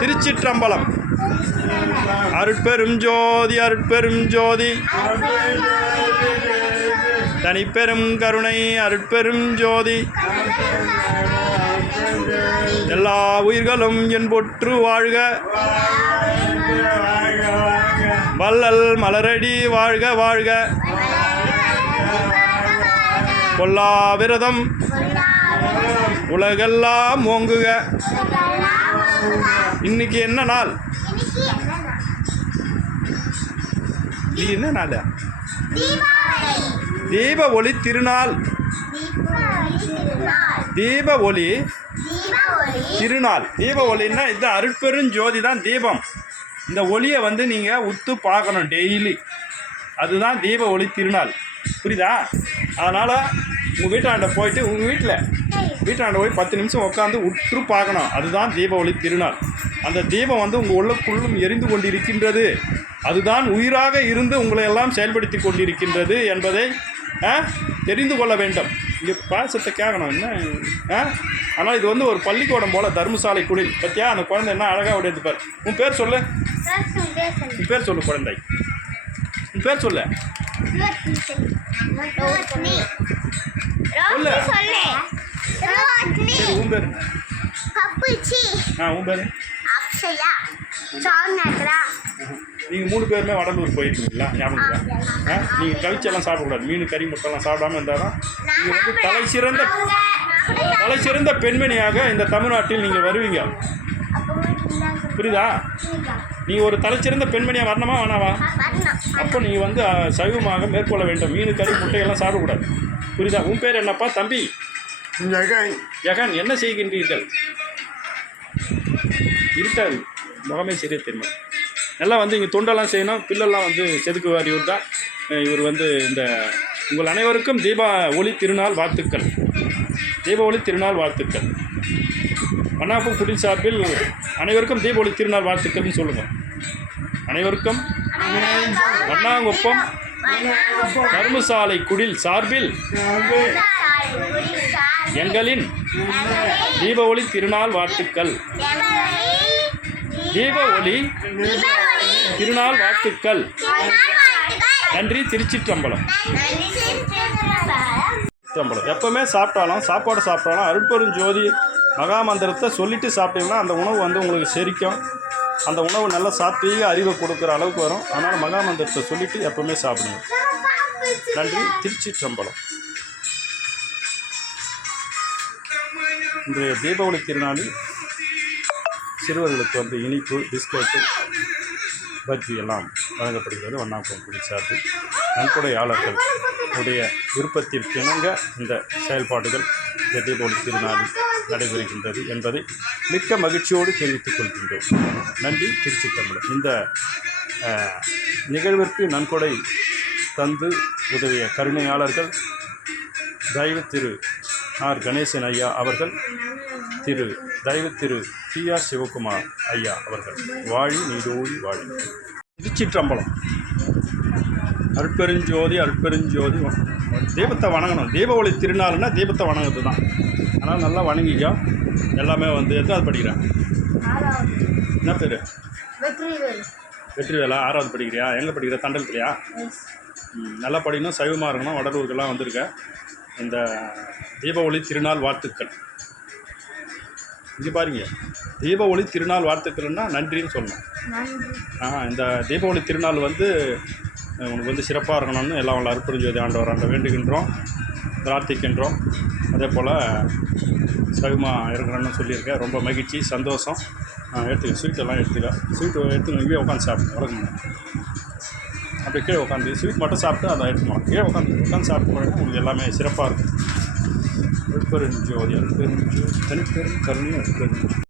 திருச்சிற்றம்பலம். அருட்பெரும் ஜோதி அருட்பெரும் ஜோதி தனிப்பெரும் கருணை அருட்பெரும் ஜோதி. எல்லா உயிர்களும் என்பொற்று வாழ்க, வள்ளல் மலரடி வாழ்க வாழ்க. பொல்லா விரதம் உலகெல்லாம் ஓங்குக. இன்னைக்கு என்ன நாள்? இது என்ன நாள்? தீப ஒளி திருநாள். தீப ஒளி திருநாள். தீப ஒளின்னா இது அருட்பெரும் ஜோதி தான் தீபம். இந்த ஒளியை நீங்கள் உத்து பார்க்கணும் டெய்லி. அதுதான் தீப ஒளி திருநாள். புரியுதா? அதனால் உங்கள் வீட்டாண்ட போயிட்டு உங்கள் வீட்டாண்ட போய் 10 நிமிஷம் உட்காந்து உற்று பார்க்கணும். அதுதான் தீப ஒளி திருநாள். அந்த தீபம் உங்கள் உள்ளுக்குள்ளும் எரிந்து கொண்டிருக்கின்றது. அதுதான் உயிராக இருந்து உங்களை எல்லாம் செயல்படுத்தி கொண்டிருக்கின்றது என்பதை தெரிந்து கொள்ள வேண்டும். இங்கே பாசத்தை கேட்கணும் என்ன. ஆனால் இது ஒரு பள்ளிக்கூடம் போல் தர்மசாலை குடில். பற்றியா அந்த குழந்தை என்ன அழகாக உடையதுப்பார். உன் பேர் சொல்லு. உன் பேர் சொல்லு குழந்தை. உன் பேர் சொல்லு. சரி, உன் பேர்? உன் பேர்? நீங்கள் 3 பேருமே வடலூர் போயிருக்கீங்களா? ஞாபகம் இல்லை? நீங்கள் கவிச்செல்லாம் சாப்பிடக்கூடாது. மீன் கறி முட்டைலாம் சாப்பிடாமல் இருந்தாலும் நீங்கள் தலைசிறந்த பெண்மணியாக இந்த தமிழ்நாட்டில் நீங்கள் வருவீங்க. புரியுதா? நீங்கள் ஒரு தலைச்சிறந்த பெண்மணியாக வரணுமா வேணாவா? அப்போ நீங்கள் சைவமாக மேற்கொள்ள வேண்டும். மீன் கறி முட்டையெல்லாம் சாப்பிடக்கூடாது. புரியுதா? உன் பேர் என்னப்பா தம்பி? யகன். என்ன செய்கின்றீர்கள்? இருட்டாது, முகமே சரியா தெரியுமா? நல்லா இங்கே தொண்டெல்லாம் செய்யணும். பில்லெல்லாம் செதுக்குவார். இவர் தான். இவர் இந்த உங்கள் அனைவருக்கும் தீப ஒளி திருநாள் வாழ்த்துக்கள். தீப ஒளி திருநாள் வாழ்த்துக்கள். வண்ணாங்குப்பம் குடில் சார்பில் அனைவருக்கும் தீப ஒளி திருநாள் வாழ்த்துக்கள்னு சொல்லுங்கள். அனைவருக்கும் வண்ணாங்குப்பம் தர்மசாலை குடில் சார்பில் எங்களின் தீப ஒளி திருநாள் வாழ்த்துக்கள். தீப ஒளி திருநாள் வாழ்த்துக்கள். நன்றி. திருச்சிற்றம்பலம். எப்பவுமே சாப்பாடு சாப்பிட்டாலும் அருட்பெரும் ஜோதி மகாமந்திரத்தை சொல்லிட்டு சாப்பிட்டீங்கன்னா அந்த உணவு உங்களுக்கு செரிக்கும். அந்த உணவு நல்லா சாப்பிட்டு அறிவை கொடுக்குற அளவுக்கு வரும். அதனால் மகாமந்திரத்தை சொல்லிட்டு எப்பவுமே சாப்பிடுங்க. நன்றி. திருச்சிற்றம்பலம். இன்றைய தீபாவளி திருநாளில் சிறுவர்களுக்கு இனிப்பு, பிஸ்கட்டு, பஜ்ஜி எல்லாம் வழங்கப்படுகிறது. வண்ணாங்குப்பம் குடில் சார்பில் நன்கொடையாளர்கள் உடைய விருப்பத்திற்கு இணங்க இந்த செயல்பாடுகள் இந்த தீபாவளி திருநாளில் நடைபெறுகின்றது என்பதை மிக்க மகிழ்ச்சியோடு தெரிவித்துக் கொள்கின்றோம். நன்றி. திருச்சிற்றம்பலம். இந்த நிகழ்விற்கு நன்கொடை தந்து உதவிய கருணையாளர்கள் தயவு திரு ஆர் கணேசன் ஐயா அவர்கள், தயவு திரு PR சிவகுமார் ஐயா அவர்கள். வாழி நீடோடி வாழி. திருச்சிற்றம்பலம். அருட்பெருஞ்சோதி அருட்பெருஞ்சோதி. தீபத்தை வணங்கணும். தீப ஒளி திருநாள்னா தீபத்தை வணங்குறது தான். அதனால் நல்லா வணங்கிக்கோ. எல்லாமே எத்தனாவது படிக்கிறேன்? என்ன பேர்? வெற்றிவேலா. 6வது படிக்கிறியா? எங்கே படிக்கிற? தண்டலத்துலையா? நல்லா படிக்கணும். சைவமாக இருக்கணும். வடலூருக்கெல்லாம் வந்திருக்க. இந்த தீப ஒளி திருநாள் வாழ்த்துக்கள். இங்கே பாருங்க, தீப ஒளி திருநாள் வாழ்த்துக்கள்னா நன்றின்னு சொல்லணும். இந்த தீப ஒளி திருநாள் உனக்கு சிறப்பாக இருக்கணும்னு எல்லாம் அருட்பெருஞ்சோதி ஆண்டவராண்ட வேண்டுகின்றோம், பிரார்த்திக்கின்றோம். அதே போல் சைவமாக இருக்கணும்னு சொல்லியிருக்கேன். ரொம்ப மகிழ்ச்சி, சந்தோஷம். எடுத்துக்க ஸ்வீட்டெல்லாம் எடுத்துக்க இங்கே உட்காந்து சாப்பிட்டு வழக்கணும். அப்படி கீழே உட்காந்து ஸ்வீட் மட்டும் சாப்பிட்டு அதை எடுத்துக்கலாம். கீழே உட்காந்து சாப்பிட்டு உங்களுக்கு எல்லாமே சிறப்பாக இருக்கும். அருட்பெருஞ்சோதி அருட்பெருஞ்சோதி தனிப்பெரும் கருணை அருட்பெரும்